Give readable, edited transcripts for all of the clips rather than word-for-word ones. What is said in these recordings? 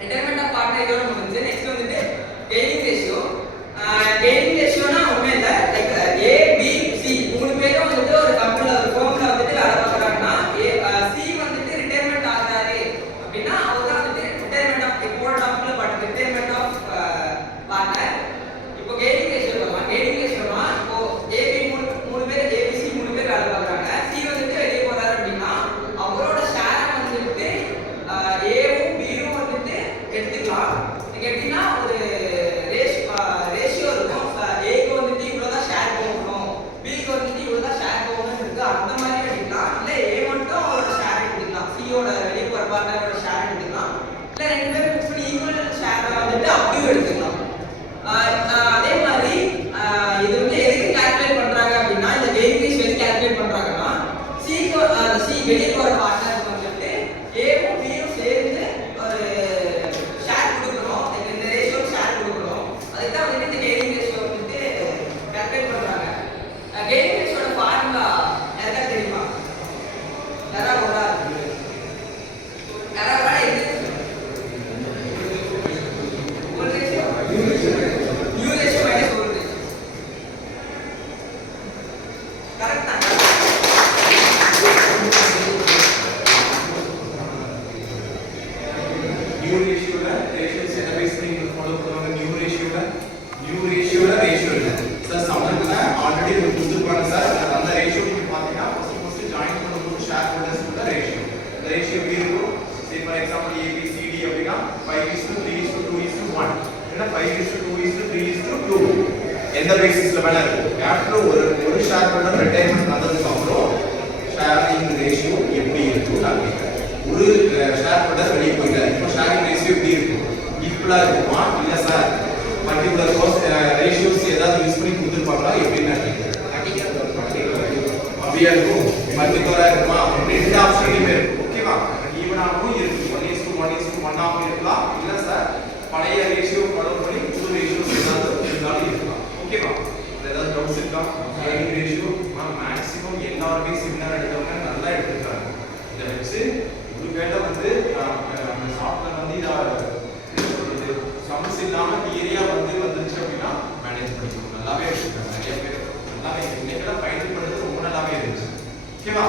Retirement of partner இதோட முடிஞ்சு next வந்துட்டு கெய்னிங் ரேஷியோ. கெய்னிங் ரேஷியோனா ஒண்ணுமே இல்ல, லைக் ஏ பி சி மூணு பேரும் வந்துட்டு ஒரு கம்பெனில ஒரு ஃபர்ம்ல வந்துட்டு வேலை பார்க்கறாங்கன்னா சி வந்துட்டு ரிட்டையர்மெண்ட் ஆகிறாரு அப்படின்னா அவர் தான் வந்துட்டு ரிட்டையர்மெண்ட் ஆஃப் இம்பார்ட்டன்ட் ஆஃப்ல பட் ரிட்டையர்மெண்ட் ஆஃப் பார்ட்னர். இப்போ கெய்னிங் ரேஷியோ வரலாம். கெய்னிங் ரேஷியோனா இப்போ ஏபி மூணு பேர் ஏபிசி மூணு பேர் வேலை பார்க்கறாங்க, சி வந்துட்டு வெளியே போறாரு அப்படின்னா அவரோட ஷேர் வந்துட்டு ஏவும் பியும் வந்துட்டு எடுத்துக்கலாம். நீங்க எப்படின்னா ஒரு ரேஷியோ இருக்கும், ஏக்கு வந்துட்டு இவ்வளவுதான் ஷேர் போகணும், பிக்கு வந்துட்டு இவ்வளவுதான் ஷேர் போகணும்னு இருக்கு, அந்த மாதிரி எடுத்துக்கலாம். இல்ல ஏ மட்டும் அவரோட ஷேர் எடுத்துக்கலாம், சியோட வெளியே போற பார்ட்னரோட ஷேர் எடுத்துக்கலாம். இல்ல ரெண்டு பேரும் மிக்ஸ் பண்ணி ஈக்குவல் ஷேர் வந்துட்டு அப்படியும் எடுத்துக்கலாம். அதே மாதிரி இது வந்து எதுக்கு கால்குலேட் பண்றாங்க அப்படின்னா இந்த கெய்னிங் ரேஷியோ எதுக்கு கால்குலேட் பண்றாங்கன்னா சி வெளியே போற பார்ட்னருக்கு வந்துட்டு ஏவும் பியும் சேர்ந்து ஒரு ஷேர் கொடுக்கணும், இந்த ரேஷியோ ஷேர் கொடுக்கணும். அதுக்கு தான் வந்துட்டு இந்த கெய்னிங் ரேஷியோ வந்துட்டு கால்குலேட் பண்றாங்க. கெய்னிங் ரேஷியோட ஃபார்முலா யாருக்கா தெரியுமா? யாராவது ஒரு இது ஒரு ratio U ratio minus O ratio. Correct தான். new ratio ல ratio set base பண்ணி ஃபாலோ பண்ணுவாங்க. new ratio ல ratio இல்ல சார், சமன்ல ஆல்ரெடி ஒரு கொடுத்துருப்பாங்க சார். அந்த ரேஷியோ நீங்க பாத்தீங்கன்னா ஃபர்ஸ்ட் ஜாயின் பண்ணும்போது ஷேர் ஹோல்டர்ஸ் கூட ரேஷியோ, இந்த ரேஷியோ எப்படி இருக்கும்? சே ஃபார் எக்ஸாம்பிள் ABCD அப்படினா 5:3:2:1 இல்ல 5:2:3:2. எந்த பேசிஸ்ல வேணா இருக்கும். ஆஃப்டர் ஒரு ஷேர் ஹோல்டர் ரிட்டையர்மென்ட் வந்ததுக்கு அப்புறம் ஷேரிங் ரேஷியோ எப்படி இருக்கும் அப்படிங்க. ஒரு ஷேர் ஹோல்டர் வெளியே போயிட்டாரு, இப்போ ஷேரிங் ரேஷியோ எப்படி இருக்கும்? ஈக்குவலா இருக்குமா? இல்ல சார் பர்టిక్యులர் காஸ்ட் ரேஷியோஸ் ஏதாவது யூஸ் பண்ணி கொடுத்துருப்பாங்களா எப்படின்னு நினைக்கிறேன். அப்படியே இருக்கும், பர்టిక్యులரா இருக்குமா? ரெண்டு ஆப்ஷன்லயுமே இருக்கும். ஓகேவா? ஈவனாகவும் இருக்கு, 1:1:1 ஆகவும் இருக்கலாம். இல்ல சார் பழைய ரேஷியோ ஃபாலோ பண்ணி புது ரேஷியோஸ் ஏதாவது இருந்தாலும் இருக்கலாம். ஓகேவா? ஏதாவது டவுட்ஸ் இருக்கா? கெய்னிங் ரேஷியோ மேக்ஸிமம் எல்லாருமே செமினார் எடுத்தவங்க நல்லா எடுத்துருக்காங்க. இதை வச்சு ஒருவேளை வந்து சாஃப்ட்வேர் வந்து இதை சம்ஸ் இல்லாம தியரியா வந்துருச்சு அப்படின்னா மேனேஜ் பண்ணிக்கணும். நல்லாவே எடுத்துருக்காங்க நிறைய பேர், நல்லாவே இன்னைக்கெல்லாம் பயன்படுறது ரொம்ப நல்லாவே இருந்துச்சு. ஓகேவா?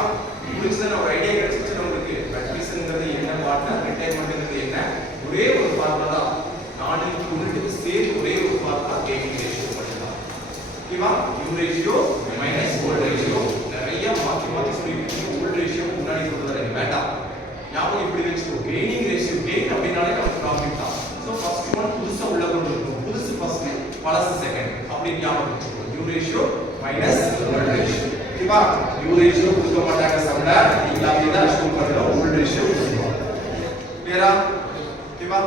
முடிச்சுதான் ஒரு ஐடியா கிடைச்சிச்சு உங்களுக்கு. அட்மிஷன்ங்கிறது என்ன, பார்ட்னர் ரிட்டையர்மெண்ட்ங்கிறது என்ன, ஒரே ஒரு ஃபார்முலா தான். 4 யூனிட்டுக்கு சேர்த்து ஒரே ஒரு ஃபார்முலா கெய்னிங் ரேஷியோ பண்ணலாம். ஓகேவா? U ratio minus volt ratio. நிறைய மாத்தி மாத்தி சொல்லிட்டு ஓல்ட் ரேஷியோ முன்னாடி கொண்டு வர வேண்டாம். ஞாபகம் இப்படி வச்சுக்கோ, கெய்னிங் ரேஷியோ கெயின் அப்படினாலே நமக்கு ப்ராஃபிட் தான். சோ ஃபர்ஸ்ட் ஒன் புதுசா உள்ள கொண்டு வரணும், புதுசு ஃபர்ஸ்ட் பழசு செகண்ட் அப்படி ஞாபகம் வச்சுக்கோ. U ratio minus volt ratio. ஓகேவா? U ரேஷியோ கொடுக்க மாட்டாங்க சம்ல, நீங்க அப்படியே தான் அஷ்யூம் பண்ணணும். ஓல்ட் ரேஷியோ கொடுக்கணும். கிளியரா? ஓகேவா?